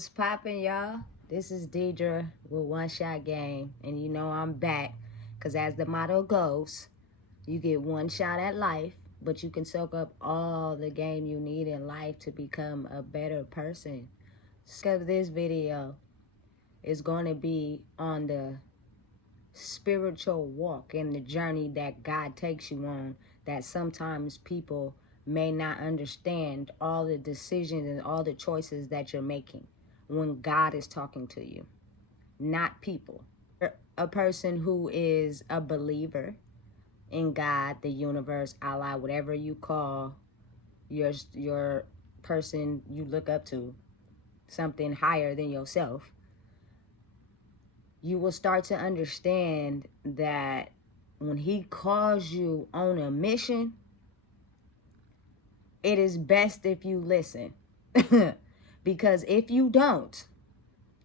What's poppin', y'all? This is Deidre with One Shot Game, and you know I'm back because as the motto goes, you get one shot at life, but you can soak up all the game you need in life to become a better person. So this video is going to be on the spiritual walk and the journey that God takes you on, that sometimes people may not understand all the decisions and all the choices that you're making when God is talking to you, not people. A person who is a believer in God, the universe, Allah, whatever you call your person you look up to, something higher than yourself, you will start to understand that when he calls you on a mission, it is best if you listen. Because if you don't,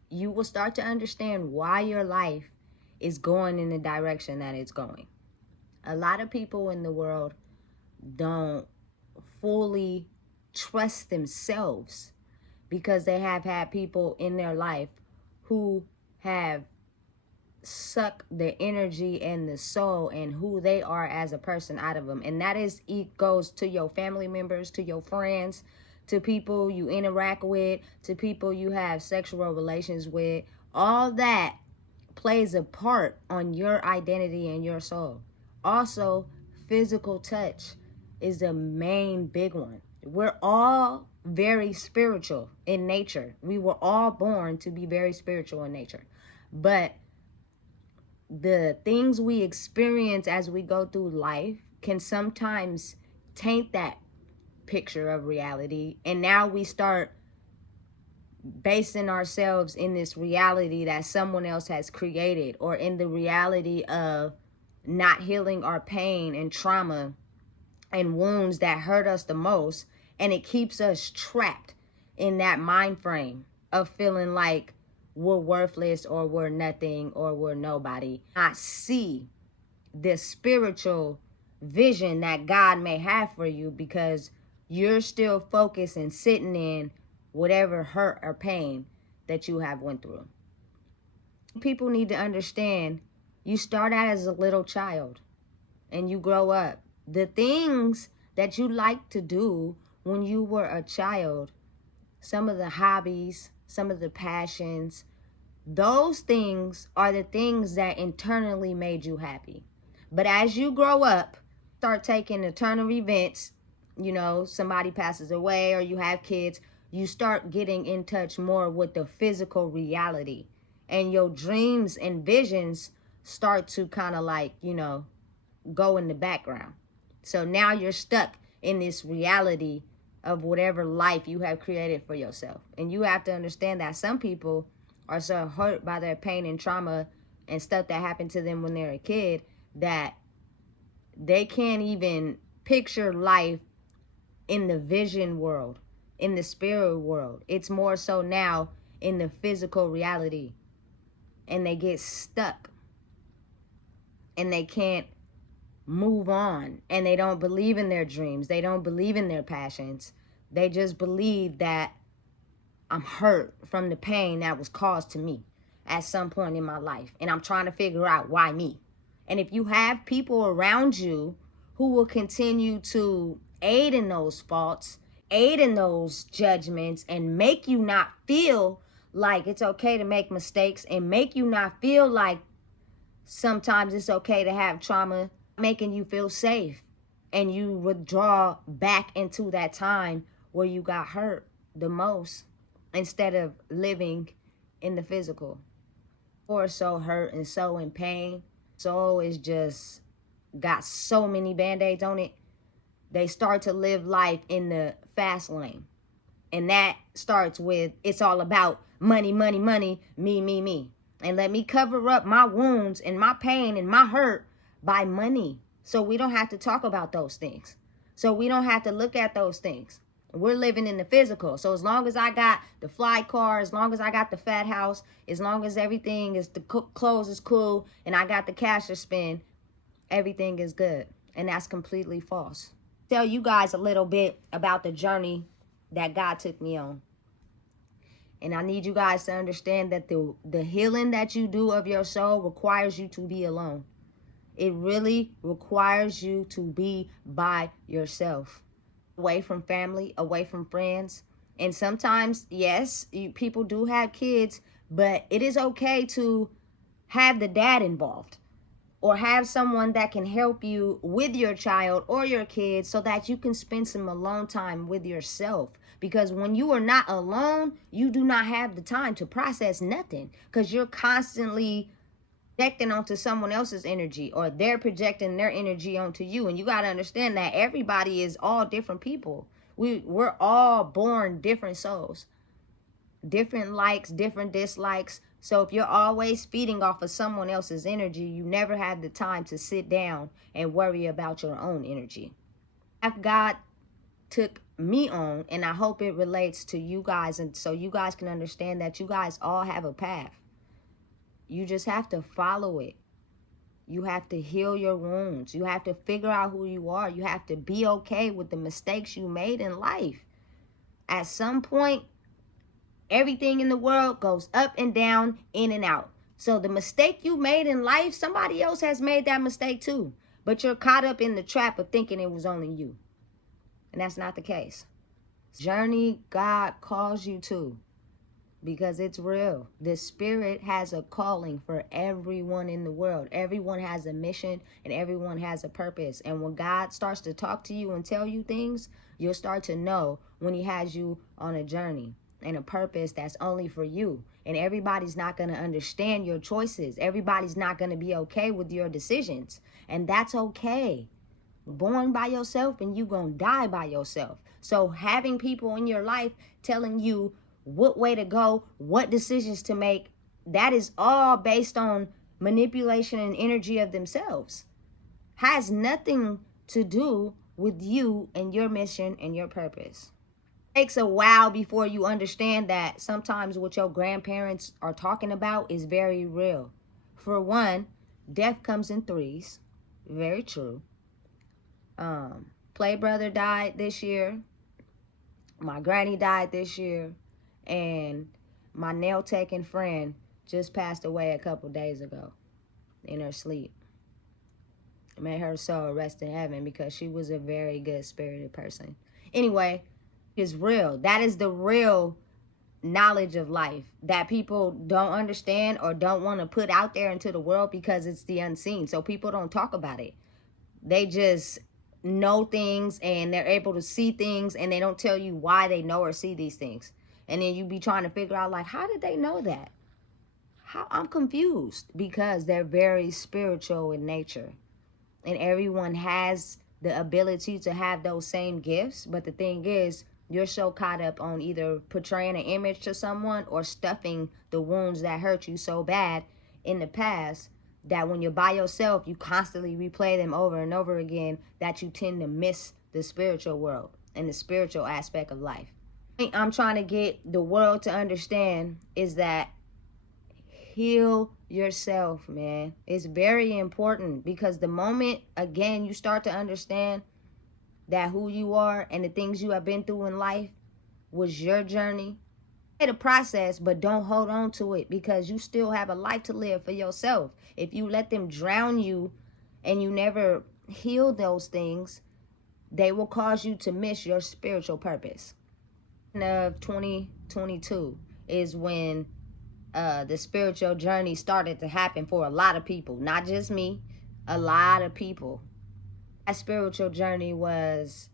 you will start to understand why your life is going in the direction that it's going. A lot of people in the world don't fully trust themselves because they have had people in their life who have suck the energy and the soul and who they are as a person out of them. And that is, it goes to your family members, to your friends, to people you interact with, to people you have sexual relations with. All that plays a part on your identity and your soul. Also, physical touch is the main big one. We're all very spiritual in nature. We were all born to be very spiritual in nature. But the things we experience as we go through life can sometimes taint that picture of reality. And now we start basing ourselves in this reality that someone else has created, or in the reality of not healing our pain and trauma and wounds that hurt us the most. And it keeps us trapped in that mind frame of feeling like we're worthless or we're nothing or we're nobody. I see the spiritual vision that God may have for you because you're still focused and sitting in whatever hurt or pain that you have went through. People need to understand, you start out as a little child and you grow up. The things that you like to do when you were a child, some of the hobbies, some of the passions, those things are the things that internally made you happy. But as you grow up, start taking the turn of events, you know, somebody passes away or you have kids, you start getting in touch more with the physical reality. And your dreams and visions start to kind of like, you know, go in the background. So now you're stuck in this reality of whatever life you have created for yourself. And you have to understand that some people are so hurt by their pain and trauma and stuff that happened to them when they're a kid that they can't even picture life in the vision world, in the spirit world. It's more so now in the physical reality. And they get stuck. And they can't move on. And they don't believe in their dreams. They don't believe in their passions. They just believe that I'm hurt from the pain that was caused to me at some point in my life. And I'm trying to figure out why me. And if you have people around you who will continue to aid in those faults, aid in those judgments, and make you not feel like it's okay to make mistakes, and make you not feel like sometimes it's okay to have trauma, making you feel safe, and you withdraw back into that time where you got hurt the most, instead of living in the physical. Or so hurt and so in pain. Soul is just got so many band-aids on it. They start to live life in the fast lane. And that starts with, it's all about money, money, money, me, me, me. And let me cover up my wounds and my pain and my hurt by money. So we don't have to talk about those things. So we don't have to look at those things. We're living in the physical. So as long as I got the fly car, as long as I got the fat house, as long as everything is, the clothes is cool, and I got the cash to spend, everything is good. And that's completely false. Tell you guys a little bit about the journey that God took me on. And I need you guys to understand that the healing that you do of your soul requires you to be alone. It really requires you to be by yourself, away from family, away from friends. And sometimes, yes, people do have kids, but it is okay to have the dad involved or have someone that can help you with your child or your kids so that you can spend some alone time with yourself. Because when you are not alone, you do not have the time to process nothing, because you're constantly projecting onto someone else's energy, or they're projecting their energy onto you. And you got to understand that everybody is all different people. We're all born different souls, different likes, different dislikes. So if you're always feeding off of someone else's energy, you never have the time to sit down and worry about your own energy. If God took me on, and I hope it relates to you guys, and so you guys can understand that you guys all have a path. You just have to follow it. You have to heal your wounds. You have to figure out who you are. You have to be okay with the mistakes you made in life. At some point, everything in the world goes up and down, in and out. So the mistake you made in life, somebody else has made that mistake too. But you're caught up in the trap of thinking it was only you. And that's not the case. Journey God calls you to, because it's real. The spirit has a calling for everyone in the world. Everyone has a mission and everyone has a purpose. And when God starts to talk to you and tell you things, you'll start to know when he has you on a journey and a purpose that's only for you. And everybody's not going to understand your choices. Everybody's not going to be okay with your decisions. And that's okay. Born by yourself and you gonna die by yourself. So having people in your life telling you what way to go, what decisions to make, that is all based on manipulation and energy of themselves. Has nothing to do with you and your mission and your purpose. It takes a while before you understand that sometimes what your grandparents are talking about is very real. For one, death comes in threes. Very true. Play brother died this year. My granny died this year. And my nail taking friend just passed away a couple days ago in her sleep. May her soul rest in heaven, because she was a very good spirited person. Anyway, it's real. That is the real knowledge of life that people don't understand or don't want to put out there into the world, because it's the unseen. So people don't talk about it. They just know things and they're able to see things, and they don't tell you why they know or see these things. And then you be trying to figure out, like, how did they know that? I'm confused, because they're very spiritual in nature. And everyone has the ability to have those same gifts. But the thing is, you're so caught up on either portraying an image to someone or stuffing the wounds that hurt you so bad in the past, that when you're by yourself, you constantly replay them over and over again, that you tend to miss the spiritual world and the spiritual aspect of life. I'm trying to get the world to understand is that heal yourself, man. It's very important, because the moment, again, you start to understand that who you are and the things you have been through in life was your journey, the process, but don't hold on to it, because you still have a life to live for yourself. If you let them drown you and you never heal those things, they will cause you to miss your spiritual purpose. Of 2022 is when the spiritual journey started to happen for a lot of people, not just me, a lot of people. That spiritual journey was,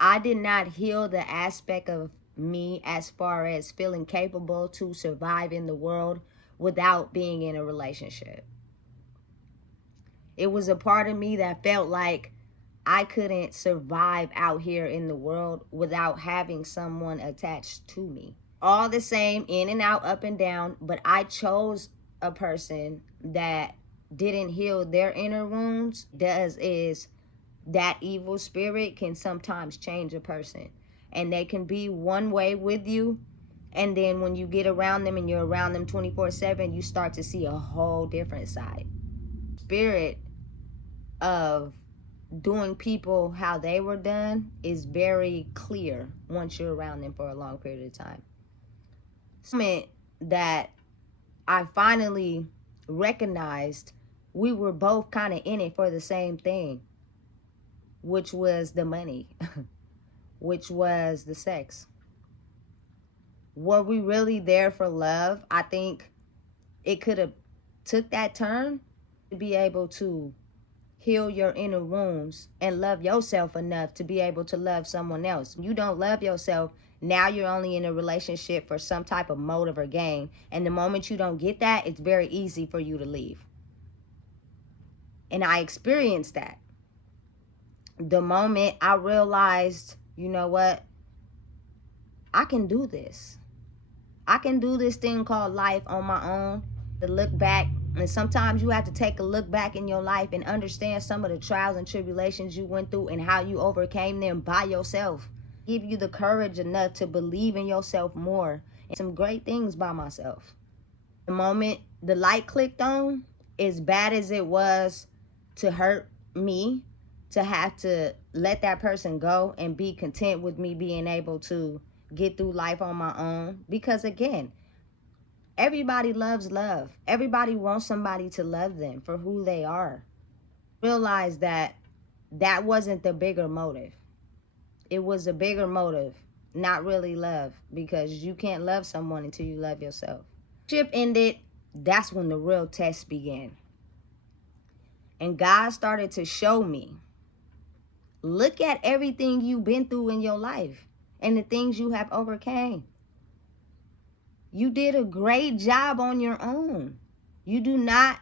I did not heal the aspect of me as far as feeling capable to survive in the world without being in a relationship. It was a part of me that felt like I couldn't survive out here in the world without having someone attached to me. All the same, in and out, up and down, but I chose a person that didn't heal their inner wounds. Is that evil spirit can sometimes change a person, and they can be one way with you, and then when you get around them and you're around them 24/7, you start to see a whole different side. Spirit of doing people how they were done is very clear once you're around them for a long period of time. Moment that I finally recognized we were both kind of in it for the same thing, which was the money, which was the sex. Were we really there for love? I think it could have took that turn to be able to heal your inner wounds and love yourself enough to be able to love someone else. You don't love yourself. Now you're only in a relationship for some type of motive or gain. And the moment you don't get that, it's very easy for you to leave. And I experienced that. The moment I realized, you know what? I can do this. I can do this thing called life on my own. To look back, and sometimes you have to take a look back in your life and understand some of the trials and tribulations you went through and how you overcame them by yourself. Give you the courage enough to believe in yourself more. And some great things by myself. The moment the light clicked on, as bad as it was to hurt me, to have to let that person go and be content with me being able to get through life on my own. Because again, everybody loves love. Everybody wants somebody to love them for who they are. Realize that that wasn't the bigger motive. It was a bigger motive, not really love, because you can't love someone until you love yourself. Ship ended, that's when the real test began. And God started to show me, look at everything you've been through in your life and the things you have overcame. You did a great job on your own. You do not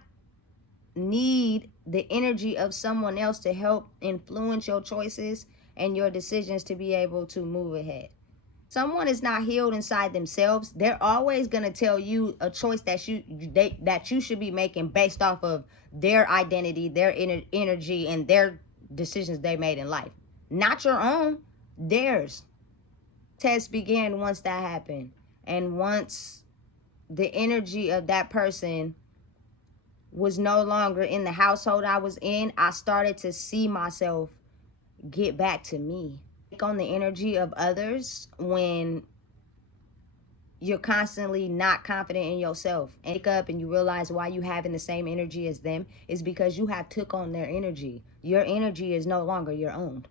need the energy of someone else to help influence your choices and your decisions to be able to move ahead. Someone is not healed inside themselves. They're always going to tell you a choice that you should be making based off of their identity, their energy, and their decisions they made in life. Not your own, theirs. Test began once that happened. And once the energy of that person was no longer in the household I was in, I started to see myself get back to me. On the energy of others when you're constantly not confident in yourself, and wake up and you realize why you having the same energy as them is because you have took on their energy. Your energy is no longer your own.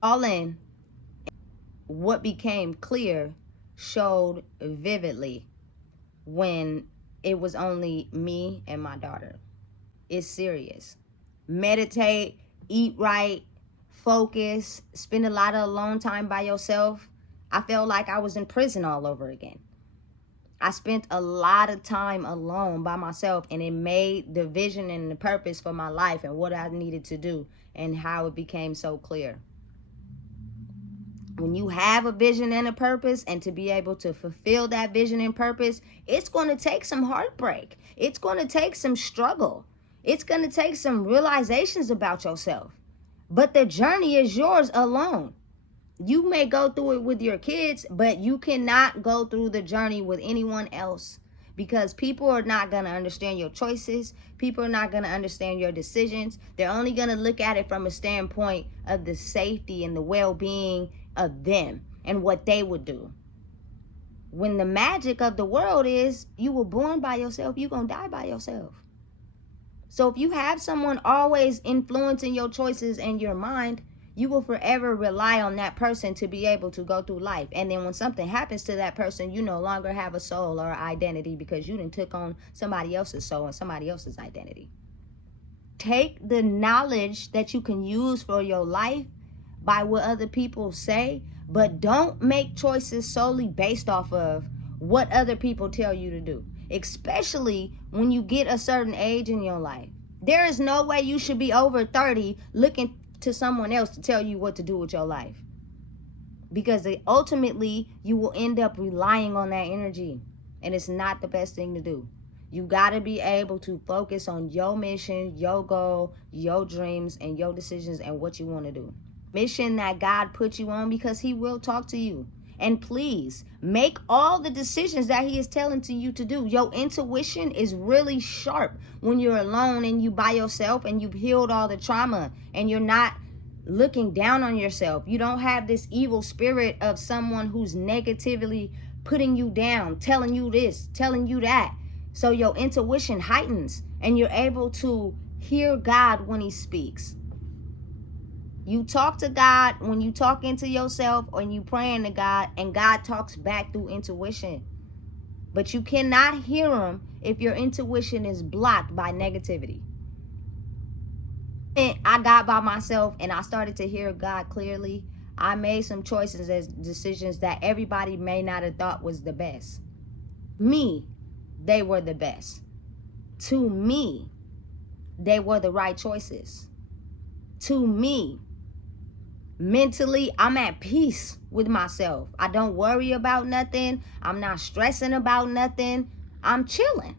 All in, what became clear showed vividly when it was only me and my daughter. It's serious. Meditate, eat right, focus, spend a lot of alone time by yourself. I felt like I was in prison all over again. I spent a lot of time alone by myself, and it made the vision and the purpose for my life and what I needed to do and how it became so clear. When you have a vision and a purpose, and to be able to fulfill that vision and purpose, it's going to take some heartbreak. It's going to take some struggle. It's going to take some realizations about yourself. But the journey is yours alone. You may go through it with your kids, but you cannot go through the journey with anyone else, because people are not going to understand your choices. People are not going to understand your decisions. They're only going to look at it from a standpoint of the safety and the well-being of them and what they would do. When the magic of the world is you were born by yourself, you're going to die by yourself. So if you have someone always influencing your choices and your mind, you will forever rely on that person to be able to go through life. And then when something happens to that person, you no longer have a soul or identity because you done took on somebody else's soul and somebody else's identity. Take the knowledge that you can use for your life by what other people say, but don't make choices solely based off of what other people tell you to do, especially when you get a certain age in your life. There is no way you should be over 30 looking to someone else to tell you what to do with your life, because ultimately you will end up relying on that energy, and it's not the best thing to do. You got to be able to focus on your mission, your goal, your dreams, and your decisions and what you want to do. Mission that God put you on, because he will talk to you. And please make all the decisions that he is telling to you to do. Your intuition is really sharp when you're alone and you by yourself and you've healed all the trauma and you're not looking down on yourself. You don't have this evil spirit of someone who's negatively putting you down, telling you this, telling you that. So your intuition heightens and you're able to hear God when he speaks. You talk to God when you talk into yourself, or you praying to God, and God talks back through intuition. But you cannot hear him if your intuition is blocked by negativity. And I got by myself and I started to hear God clearly. I made some choices as decisions that everybody may not have thought was the best. Me, they were the best. To me, they were the right choices. To me, mentally, I'm at peace with myself. I don't worry about nothing. I'm not stressing about nothing. I'm chilling.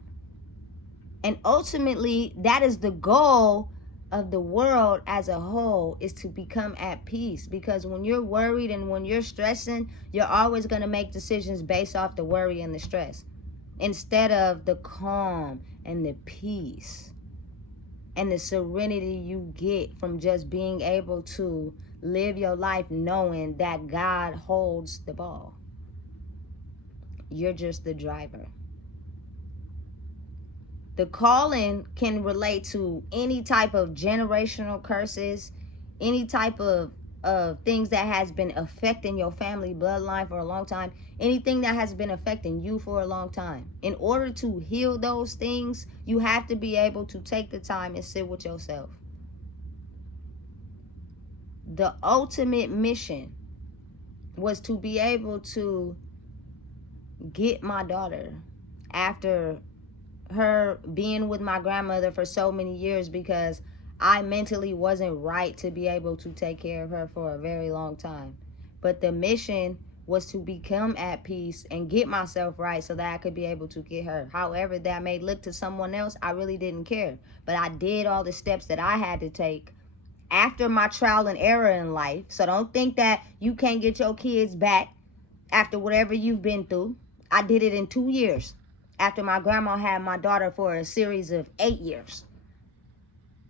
And ultimately, that is the goal of the world as a whole, is to become at peace. Because when you're worried and when you're stressing, you're always going to make decisions based off the worry and the stress, instead of the calm and the peace and the serenity you get from just being able to live your life knowing that God holds the ball. You're just the driver. The calling can relate to any type of generational curses, any type of things that has been affecting your family bloodline for a long time, anything that has been affecting you for a long time. In order to heal those things, you have to be able to take the time and sit with yourself. The ultimate mission was to be able to get my daughter after her being with my grandmother for so many years, because I mentally wasn't right to be able to take care of her for a very long time. But the mission was to become at peace and get myself right so that I could be able to get her. However that may look to someone else, I really didn't care. But I did all the steps that I had to take after my trial and error in life. So don't think that you can't get your kids back after whatever you've been through. I did it in 2 years after my grandma had my daughter for a series of 8 years.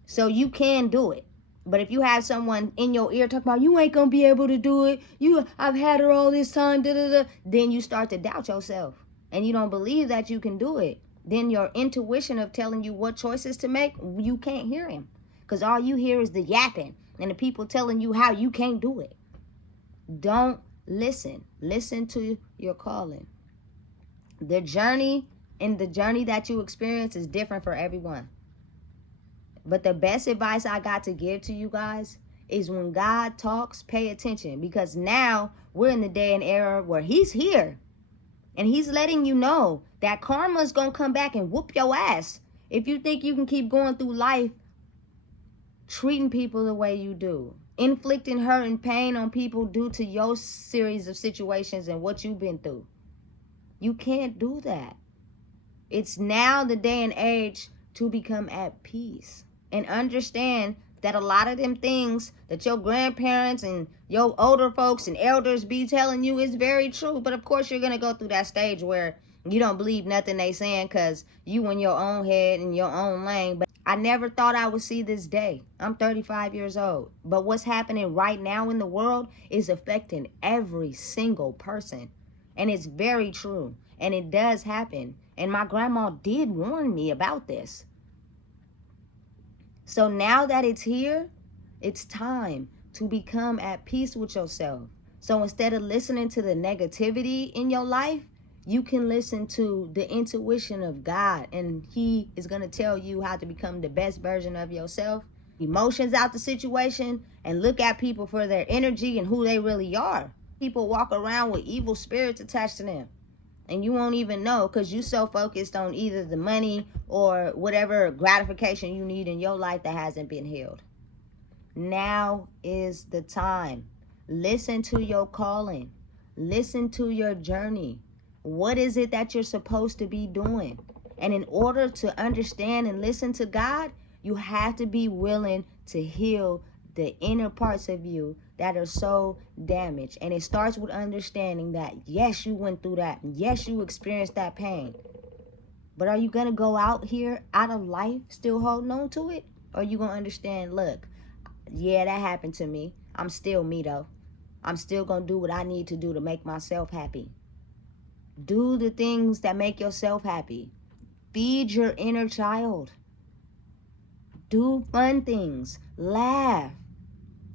So you can do it. But if you have someone in your ear talking about, you ain't gonna be able to do it, I've had her all this time, then you start to doubt yourself and you don't believe that you can do it. Then your intuition of telling you what choices to make, you can't hear him, because all you hear is the yapping and the people telling you how you can't do it. Don't listen. Listen to your calling. The journey that you experience is different for everyone. But the best advice I got to give to you guys is, when God talks, pay attention. Because now we're in the day and era where he's here. And he's letting you know that karma's going to come back and whoop your ass if you think you can keep going through life treating people the way you do, inflicting hurt and pain on people due to your series of situations and what you've been through. You can't do that. It's now the day and age to become at peace and understand that a lot of them things that your grandparents and your older folks and elders be telling you is very true. But of course, you're going to go through that stage where you don't believe nothing they saying because you in your own head and your own lane. But I never thought I would see this day. I'm 35 years old. But what's happening right now in the world is affecting every single person. And it's very true. And it does happen. And my grandma did warn me about this. So now that it's here, it's time to become at peace with yourself. So instead of listening to the negativity in your life, you can listen to the intuition of God, and he is going to tell you how to become the best version of yourself. Emotions out the situation, and look at people for their energy and who they really are. People walk around with evil spirits attached to them, and you won't even know because you're so focused on either the money or whatever gratification you need in your life that hasn't been healed. Now is the time. Listen to your calling. Listen to your journey. What is it that you're supposed to be doing? And in order to understand and listen to God, you have to be willing to heal the inner parts of you that are so damaged. And it starts with understanding that, yes, you went through that. Yes, you experienced that pain. But are you going to go out here, out of life, still holding on to it? Or are you going to understand, look, yeah, that happened to me. I'm still me, though. I'm still going to do what I need to do to make myself happy. Do the things that make yourself happy. Feed your inner child. Do fun things. Laugh.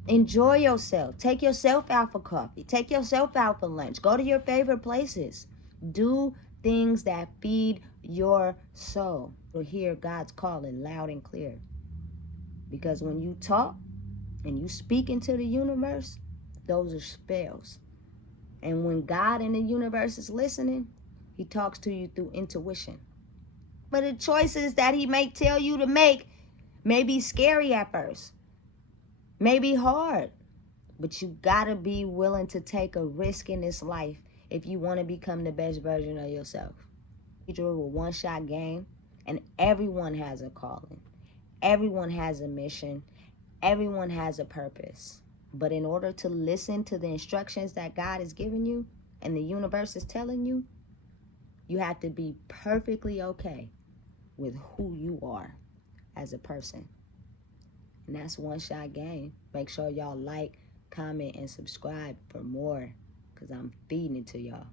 Enjoy yourself. Take yourself out for coffee. Take yourself out for lunch. Go to your favorite places. Do things that feed your soul. You'll hear God's calling loud and clear. Because when you talk and you speak into the universe, those are spells. And when God in the universe is listening, he talks to you through intuition. But the choices that he may tell you to make may be scary at first, may be hard, but you gotta be willing to take a risk in this life if you want to become the best version of yourself. It's a one-shot game, and everyone has a calling. Everyone has a mission. Everyone has a purpose. But in order to listen to the instructions that God has given you and the universe is telling you, you have to be perfectly okay with who you are as a person. And that's One Shot Game. Make sure y'all like, comment, and subscribe for more, because I'm feeding it to y'all.